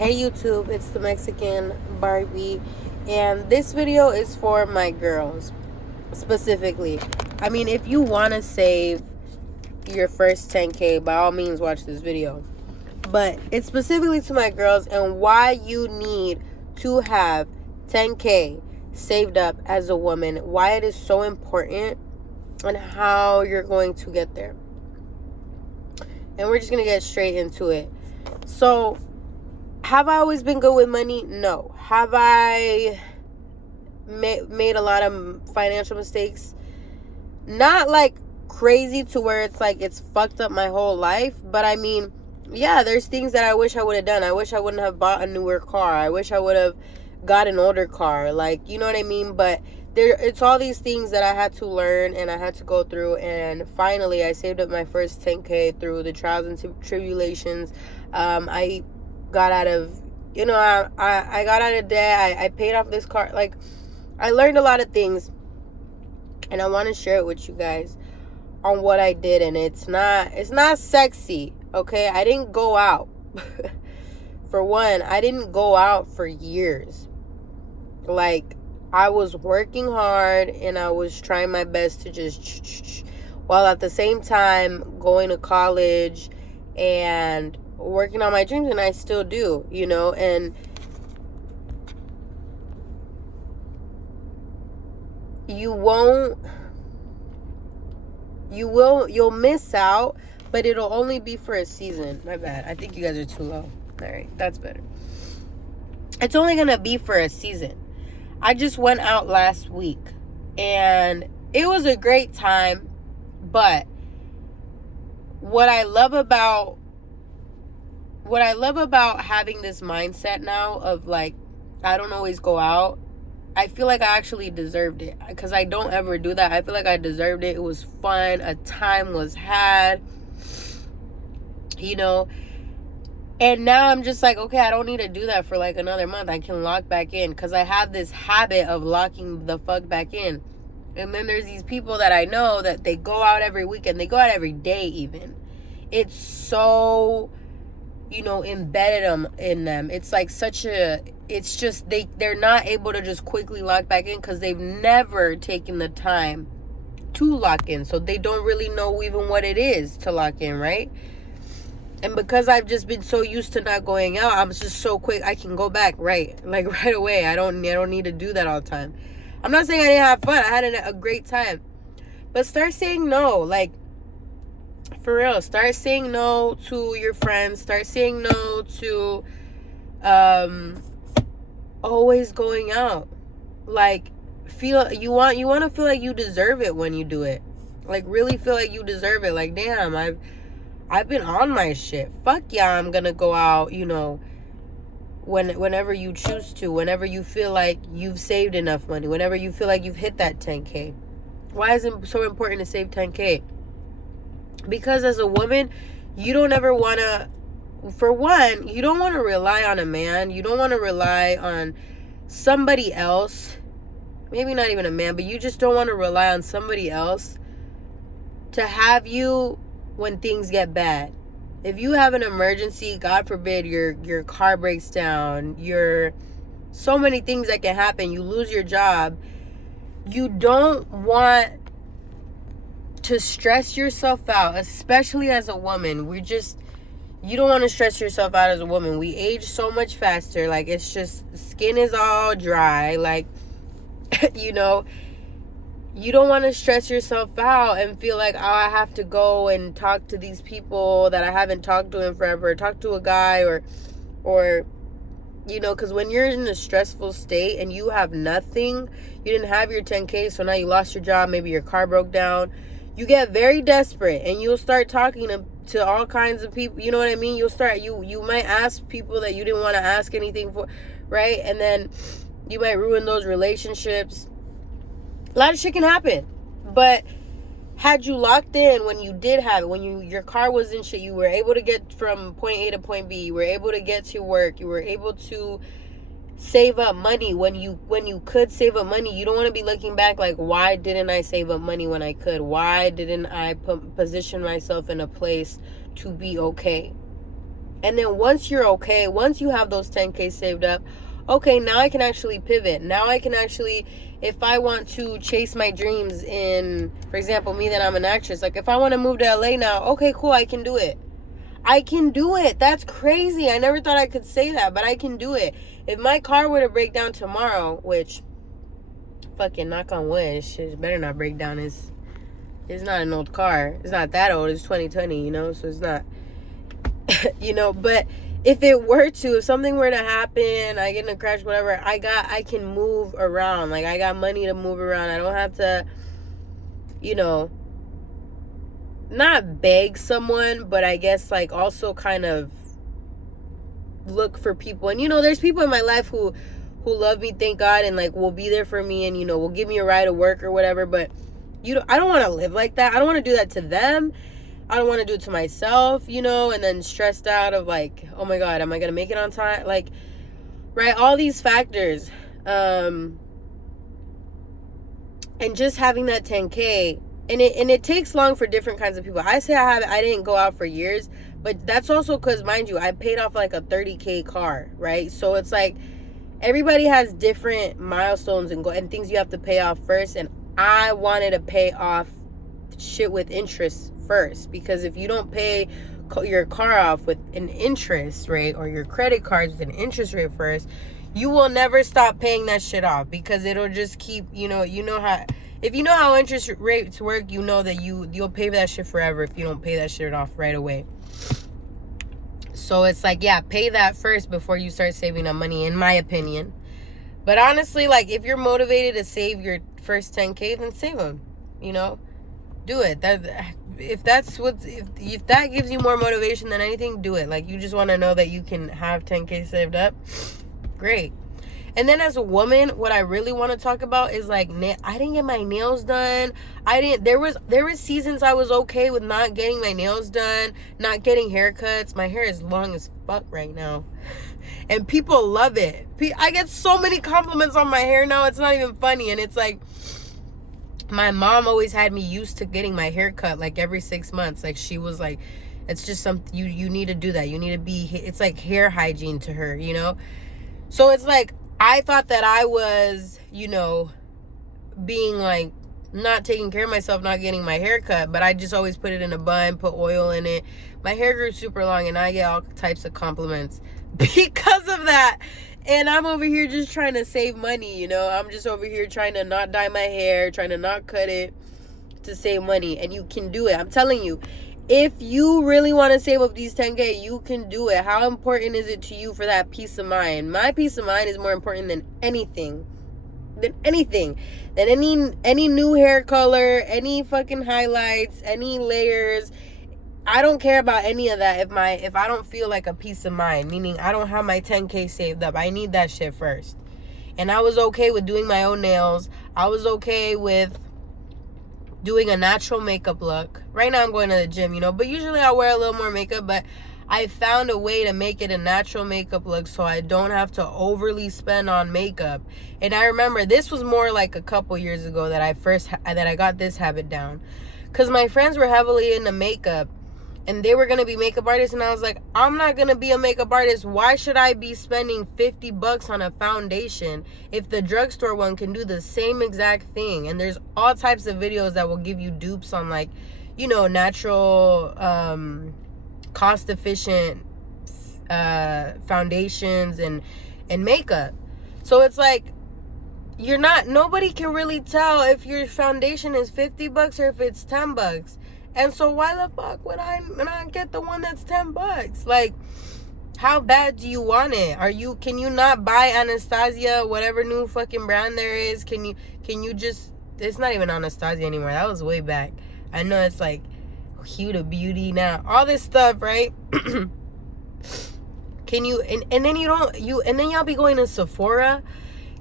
Hey YouTube, it's the Mexican Barbie, and this video is for my girls specifically. I mean, if you want to save your first 10K, by all means watch this video. But it's specifically to my girls and why you need to have 10K saved up as a woman, why it is so important, and how you're going to get there. And we're just going to get straight into it. So, have I always been good with money? No. Have I made a lot of financial mistakes? Not like crazy to where it's like it's fucked up my whole life. But I mean, yeah, there's things that I wish I would have done. I wish I wouldn't have bought a newer car. I wish I would have got an older car. Like, you know what I mean? But it's all these things that I had to learn and I had to go through. And finally, I saved up my first 10K through the trials and tribulations. I got out of, I got out of debt. I paid off this car. Like, I learned a lot of things, and I want to share it with you guys on what I did. And it's not sexy, okay? I didn't go out. For one, I didn't go out for years. Like, I was working hard and I was trying my best to just, while at the same time going to college and working on my dreams, and I still do, and you'll miss out, but it'll only be for a season. My bad. I think you guys are too low. All right, that's better. It's only gonna be for a season. I just went out last week and it was a great time, but what I love about having this mindset now of like, I don't always go out, I feel like I actually deserved it, because I don't ever do that. I feel like I deserved it. It was fun. A time was had, and now I'm just like, okay, I don't need to do that for like another month. I can lock back in, because I have this habit of locking the fuck back in. And then there's these people that I know that they go out every weekend. They go out every day even. It's so, embedded in them. It's like it's just, they're not able to just quickly lock back in because they've never taken the time to lock in. So they don't really know even what it is to lock in, right? And because I've just been so used to not going out, I'm just so quick. I can go back right away. I don't need to do that all the time. I'm not saying I didn't have fun. I had a great time. But start saying no. Like, for real. Start saying no to your friends. Start saying no to always going out. Like, you want to feel like you deserve it when you do it. Like, really feel like you deserve it. Like, damn, I've been on my shit. Fuck yeah, I'm gonna go out, whenever you choose to, whenever you feel like you've saved enough money, whenever you feel like you've hit that 10K. Why is it so important to save 10K? Because as a woman, you don't ever want to, for one, you don't want to rely on a man. You don't want to rely on somebody else. Maybe not even a man, but you just don't want to rely on somebody else to have you when things get bad. If you have an emergency, God forbid, your car breaks down, so many things that can happen, you lose your job, you don't want to stress yourself out, especially as a woman. You don't want to stress yourself out as a woman. We age so much faster. Like, it's just, the skin is all dry. Like, you don't want to stress yourself out and feel like, oh, I have to go and talk to these people that I haven't talked to in forever. Talk to a guy or because when you're in a stressful state and you have nothing, you didn't have your 10K, so now you lost your job, maybe your car broke down, you get very desperate and you'll start talking to all kinds of people. You know what I mean? You might ask people that you didn't want to ask anything for, right? And then you might ruin those relationships. A lot of shit can happen. But had you locked in when you did have it, when your car was in shit, you were able to get from point A to point B, you were able to get to work, you were able to save up money when you could save up money. You don't want to be looking back like, why didn't I save up money when I could? Why didn't I position myself in a place to be okay? And then once you're okay, once you have those 10K saved up, okay, now I can actually pivot. Now I can actually, if I want to chase my dreams in, for example, me that I'm an actress, like if I want to move to LA now, okay, cool, I can do it. I can do it. That's crazy. I never thought I could say that, but I can do it. If my car were to break down tomorrow, which, fucking knock on wood, shit better not break down. It's not an old car. It's not that old. It's 2020, you know, so it's not, you know, but if it were to, if something were to happen, I get in a crash, whatever, I can move around. Like, I got money to move around. I don't have to, you know, not beg someone, but I guess, like, also kind of look for people. And, you know, there's people in my life who love me, thank God, and, like, will be there for me and, you know, will give me a ride to work or whatever, but I don't want to live like that. I don't want to do that to them. I don't want to do it to myself, you know, and then stressed out of, like, oh my God, am I going to make it on time? Like, right, all these factors. And just having that 10K, and it takes long for different kinds of people. I say I didn't go out for years, but that's also because, mind you, I paid off like a 30K car, right? So it's like everybody has different milestones and things you have to pay off first, and I wanted to pay off shit with interest first, because if you don't pay your car off with an interest rate, or your credit cards with an interest rate first, you will never stop paying that shit off, because it'll just keep, you know how, if you know how interest rates work, you know that you'll pay for that shit forever if you don't pay that shit off right away. So it's like, yeah, pay that first before you start saving that money, in my opinion. But honestly, like, if you're motivated to save your first 10K, then save them, you know, do it. If that gives you more motivation than anything, do it. Like, you just want to know that you can have 10K saved up, great. And then as a woman, what I really want to talk about is, like, I didn't get my nails done. There was seasons I was okay with not getting my nails done, not getting haircuts. My hair is long as fuck right now, and people love it. I get so many compliments on my hair now, it's not even funny. And it's like, my mom always had me used to getting my hair cut like every 6 months. Like, she was like, it's just something you need to do that. You need to be, it's like hair hygiene to her, you know? So it's like, I thought that I was, you know, being like, not taking care of myself, not getting my hair cut, but I just always put it in a bun, put oil in it. My hair grew super long, and I get all types of compliments because of that. And I'm over here just trying to save money, you know? I'm just over here trying to not dye my hair, trying to not cut it to save money. And you can do it. I'm telling you, if you really want to save up these 10K, you can do it. How important is it to you for that peace of mind? My peace of mind is more important than anything. Than any new hair color, any fucking highlights, any layers. I don't care about any of that if I don't feel like a peace of mind, meaning I don't have my 10K saved up. I need that shit first. And I was okay with doing my own nails. I was okay with doing a natural makeup look. Right now I'm going to the gym, you know, but usually I wear a little more makeup, but I found a way to make it a natural makeup look so I don't have to overly spend on makeup. And I remember this was more like a couple years ago that I got this habit down, because my friends were heavily into makeup and they were going to be makeup artists, and I was like, I'm not going to be a makeup artist. Why should I be spending $50 on a foundation if the drugstore one can do the same exact thing? And there's all types of videos that will give you dupes on, like, you know, natural, cost efficient foundations and makeup. So it's like, nobody can really tell if your foundation is $50 or if it's $10. And so why the fuck would I not get the one that's $10? Like, how bad do you want it? Can you not buy Anastasia, whatever new fucking brand there is? Can you just, it's not even Anastasia anymore. That was way back. I know it's like Huda Beauty now. All this stuff, right? Can you, and then y'all be going to Sephora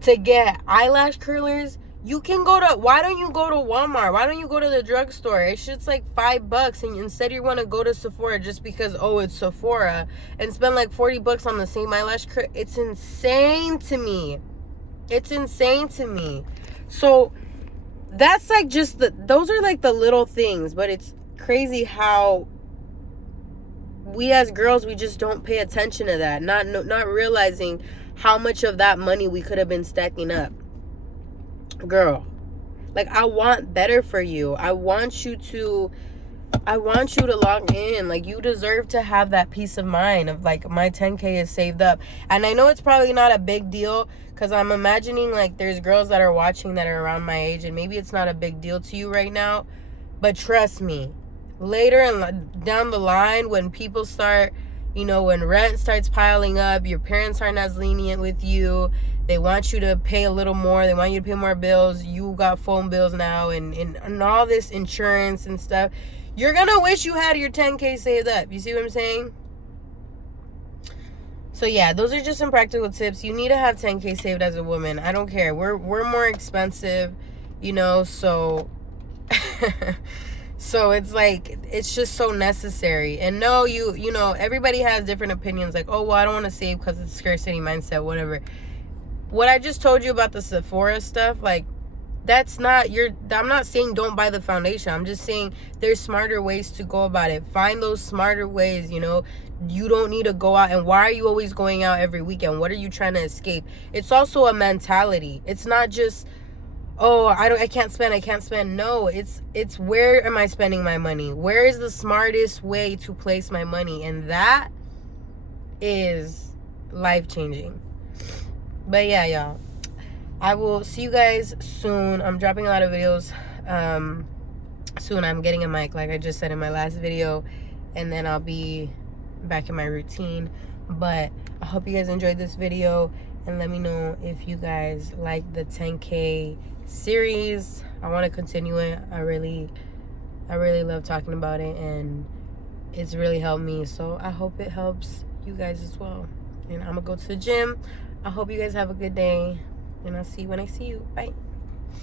to get eyelash curlers. You can why don't you go to Walmart? Why don't you go to the drugstore? It's just like $5, and instead you want to go to Sephora just because, oh, it's Sephora, and spend like $40 on the same eyelash curl. It's insane to me. It's insane to me. So that's like just those are like the little things, but it's crazy how we as girls, we just don't pay attention to that, not realizing how much of that money we could have been stacking up. Girl, like, I want better for you. I want you to log in. Like, you deserve to have that peace of mind of, like, my 10K is saved up. And I know it's probably not a big deal, because I'm imagining, like, there's girls that are watching that are around my age, and maybe it's not a big deal to you right now. But trust me, later and down the line, when people start, you know, when rent starts piling up, your parents aren't as lenient with you, they want you to pay a little more, they want you to pay more bills, you got phone bills now, and all this insurance and stuff, you're gonna wish you had your 10K saved up. You see what I'm saying? So yeah, those are just some practical tips. You need to have 10K saved as a woman. I don't care. We're more expensive, you know, so so it's like, it's just so necessary. And no, you know, everybody has different opinions, like, oh, well, I don't want to save because it's scarcity mindset, whatever. What I just told you about the Sephora stuff, like, that's not I'm not saying don't buy the foundation. I'm just saying there's smarter ways to go about it. Find those smarter ways, you know. You don't need to go out. And why are you always going out every weekend? What are you trying to escape? It's also a mentality. It's not just, oh, I can't spend. No, it's where am I spending my money? Where is the smartest way to place my money? And that is life-changing. But yeah, y'all, I will see you guys soon. I'm dropping a lot of videos soon. I'm getting a mic, like I just said in my last video, and then I'll be back in my routine. But I hope you guys enjoyed this video, and let me know if you guys like the 10K series. I want to continue it. I really love talking about it, and it's really helped me, so I hope it helps you guys as well. And I'm gonna go to the gym. I hope you guys have a good day, and I'll see you when I see you. Bye.